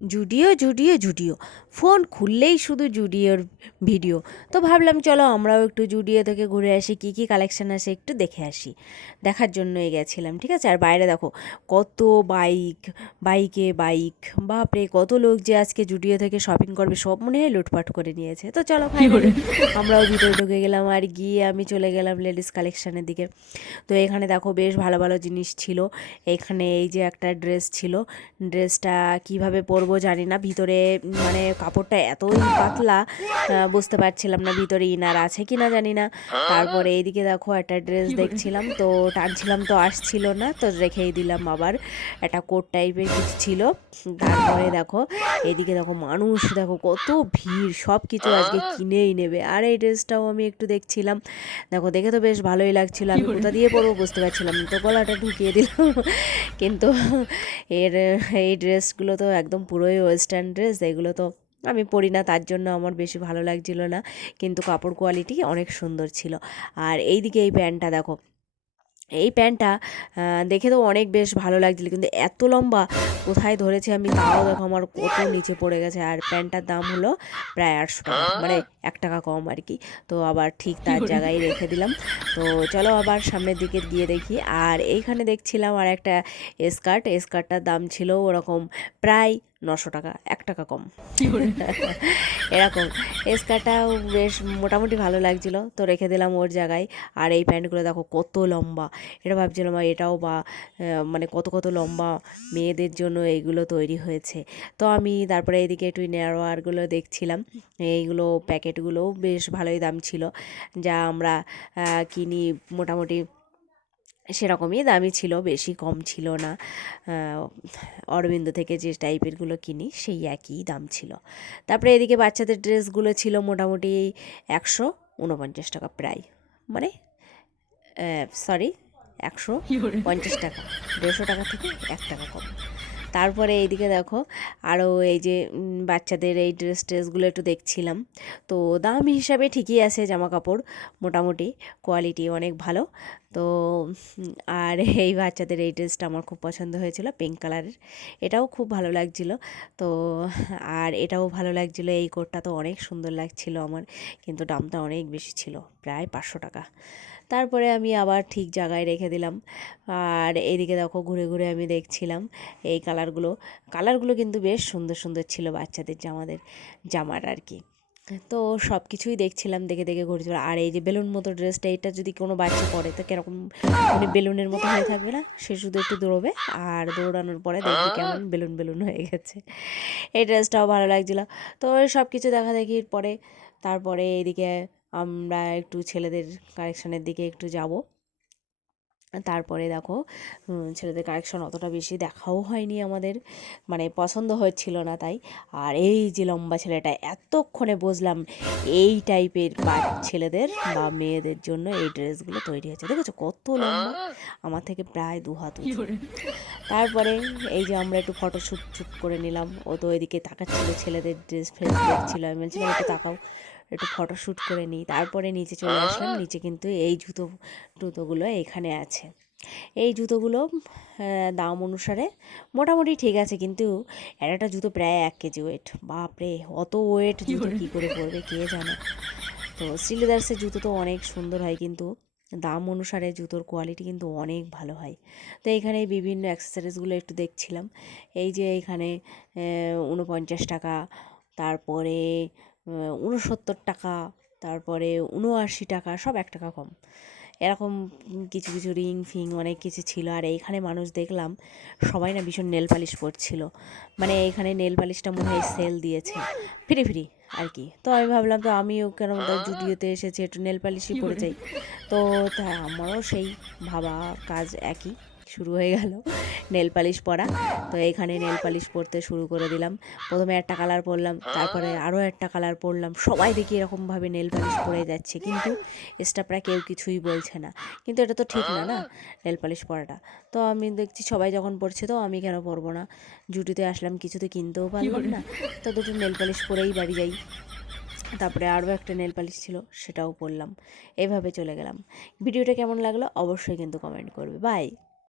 Zudio Zudio Zudio. Phone খুললেই শুধু জুডিওর video. তো ভাবলাম চলো আমরাও একটু জুডিও থেকে ঘুরে আসি কী কী কালেকশান আছে একটু দেখে আসি। দেখার জন্যই গেছিলাম ঠিক আছে? আর বাইরে দেখো কত বাইক বাইকে বাইক বাপরে কত লোক যে আজকে জুডিও থেকে শপিং করবে সব মনে হয় লুটপাট করে নিয়েছে। তো চলো আমরাও ভিতরে ঢুকে গেলাম আর গিয়ে আমি চলে গেলাম লেডিস কালেকশানের দিকে। তো এখানে দেখো বেশ ভালো ভালো জিনিস ছিল। এখানে এই যে একটা ড্রেস ছিল ড্রেসটা কীভাবে পরবো জানি না। ভিতরে মানে কাপড়টা এতই পাতলা বুঝতে পারছিলাম না ভিতরে ইনার আছে কি না জানি না। তারপরে এইদিকে দেখো একটা ড্রেস দেখছিলাম, তো টানছিলাম তো আসছিল না, তো রেখেই দিলাম আবার। একটা কোট টাইপের কিছু ছিল। তারপরে দেখো এদিকে দেখো মানুষ, দেখো কত ভিড় সব কিছু আজকে কিনেই নেবে। আর এই ড্রেসটাও আমি একটু দেখছিলাম। দেখো, দেখে তো বেশ ভালোই লাগছিল। আমি কোথা দিয়ে পরবো বুঝতে পারছিলাম তো গলাটা ঢুকিয়ে দিলাম। কিন্তু এর, এই ড্রেসগুলো তো একদম পুরোই ওয়েস্টার্ন ড্রেস এগুলো তো আমি পরি না তার জন্য আমার বেশি ভালো লাগছিল না। কিন্তু কাপড় কোয়ালিটি অনেক সুন্দর ছিল। আর এইদিকে এই প্যান্টটা দেখো এই প্যান্টটা দেখে তো অনেক বেশ ভালো লাগছিল কিন্তু এত লম্বা কোথায় ধরেছে আমি তাও দেখো আমার কত নিচে পড়ে গেছে। আর প্যান্টটার দাম হলো প্রায় আটশো টাকা মানে এক টাকা কম আর কি। তো আবার ঠিক তার জায়গায় রেখে দিলাম। তো চলো আবার সামনের দিকে গিয়ে দেখি। আর এইখানে দেখছিলাম আর একটা স্কার্ট স্কার্টটার দাম ছিল ওরকম প্রায় নশো টাকা এক টাকা কম। এরকম। স্কার্টটাও বেশ মোটামুটি ভালো লাগছিল তো রেখে দিলাম ওর জায়গায়। আর এই প্যান্টগুলো দেখো কত লম্বা। এটা ভাবছিলাম এটাও বা মানে কত কত লম্বা মেয়েদের জন্য এইগুলো তৈরি হয়েছে। তো আমি তারপরে এদিকে একটু নেয়ারওয়ারগুলো দেখছিলাম। এইগুলো প্যাকেটগুলোও বেশ ভালোই দাম ছিল যা আমরা কিনি মোটামুটি সেরকমই দামি ছিল, বেশি কম ছিল না। অরবিন্দ থেকে যে টাইপেরগুলো কিনি সেই একই দাম ছিল। তারপরে এদিকে বাচ্চাদের ড্রেসগুলো ছিল মোটামুটি একশো উনপঞ্চাশ টাকা প্রায়। মানে সরি একশো পঞ্চাশ টাকা, দেড়শো টাকা থেকে এক টাকা কম। তারপরে এইদিকে দেখো, আরও এই যে বাচ্চাদের এই ড্রেস ট্রেসগুলো একটু দেখছিলাম। তো দাম হিসাবে ঠিকই আছে জামা কাপড় মোটামুটি কোয়ালিটি অনেক ভালো। তো আর এই বাচ্চাদের এই ড্রেসটা আমার খুব পছন্দ হয়েছিল পিঙ্ক কালারের এটাও খুব ভালো লাগছিল। তো আর এটাও ভালো লাগছিল, এই কোটটা তো অনেক সুন্দর লাগছিল আমার, কিন্তু দামটা অনেক বেশি ছিল, প্রায় পাঁচশো টাকা। তারপরে আমি আবার ঠিক জায়গায় রেখে দিলাম। আর এদিকে দেখো, ঘুরে ঘুরে আমি দেখছিলাম এই কালারগুলো কালারগুলো কিন্তু বেশ সুন্দর সুন্দর ছিল বাচ্চাদের জামাদের, জামার আর কি। তো সব কিছুই দেখছিলাম দেখে দেখে ঘুরে ঘুরছিল আর এই যে বেলুন মতো ড্রেসটা এটা যদি কোনো বাচ্চা পরে তো কেরকম মানে বেলুনের মতো হয়ে থাকবে না? সে শুধু একটু দৌড়বে আর দৌড়ানোর পরে দেখবে কেমন বেলুন বেলুন হয়ে গেছে। এই ড্রেসটাও ভালো লাগছিল। তো সব কিছু দেখা দেখির পরে তারপরে এদিকে আমরা একটু ছেলেদের কালেকশনের দিকে একটু যাব। তারপরে দেখো ছেলেদের কালেকশন অতটা বেশি দেখাও হয়নি আমাদের। মানে পছন্দ হচ্ছিল না তাই। আর এই যে লম্বা ছেলেটা এতক্ষণে বুঝলাম এই টাইপের ছেলেদের বা মেয়েদের জন্য এই ড্রেসগুলো তৈরি হয়েছে। দেখেছ কত লম্বা? আমার থেকে প্রায় দু হাত তারপরে এই যে আমরা একটু ফটো শ্যুট শ্যুট করে নিলাম। ও তো ওইদিকে তাকাচ্ছিল ছেলেদের ড্রেস ফ্রেস দেখছিল। আমি বলছিলাম একটু তাকাও একটু ফটো শ্যুট করে নিই। তারপরে নিচে চলে আসলাম। নিচে কিন্তু এই জুতো জুতোগুলো এখানে আছে। এই জুতোগুলো দাম অনুসারে মোটামুটি ঠিক আছে কিন্তু একটা জুতো প্রায় এক কেজি ওয়েট বাপরে অত ওয়েট জুতো কী করে পড়বে কে জানে? তো শ্রীলেদার্সের জুতো তো অনেক সুন্দর হয় কিন্তু দাম অনুসারে জুতোর কোয়ালিটি কিন্তু অনেক ভালো হয়। তো এখানে বিভিন্ন অ্যাক্সেসরিজগুলো একটু দেখছিলাম। এই যে এখানে উনপঞ্চাশ টাকা তারপরে উনসত্তর টাকা তারপরে উনআশি টাকা সব এক টাকা কম। এরকম কিছু কিছু রিং ফিং অনেক কিছু ছিল। আর এইখানে মানুষ দেখলাম সবাই না ভীষণ নেল পালিশ পরছিল। মানে এইখানে নেল পালিশটা মনে হয় সেল দিয়েছে। ফ্রি ফ্রি আর কি। তো আমি ভাবলাম তো আমিও কেন জুডিওতে এসেছি একটু নেল পালিশই পরে যাই। তো তা আমারও সেই ভাবা কাজ একই। শুরু হয়ে গেল। নেল পালিশ পরা। তো এখানে নেল পালিশ পরতে শুরু করে দিলাম। প্রথমে একটা কালার পরলাম তারপরে আরও একটা কালার পরলাম। সবাই দেখি এরকমভাবে নেল পালিশ পরে যাচ্ছে কিন্তু স্টাফরা কেউ কিছুই বলছে না। কিন্তু এটা তো ঠিক না না? নেল পালিশ পরাটা। তো আমি দেখছি সবাই যখন পড়ছে তো আমি কেন পরবো না? জুটিতে আসলাম কিছু তো কিনতেও পারলাম না। তো দুটো নেল পালিশ পরেই বাড়ি যাই। তারপরে আরও একটা নেল পালিশ ছিল সেটাও পরলাম। এইভাবে চলে গেলাম। ভিডিওটা কেমন লাগল অবশ্যই কিন্তু কমেন্ট করবে। বাই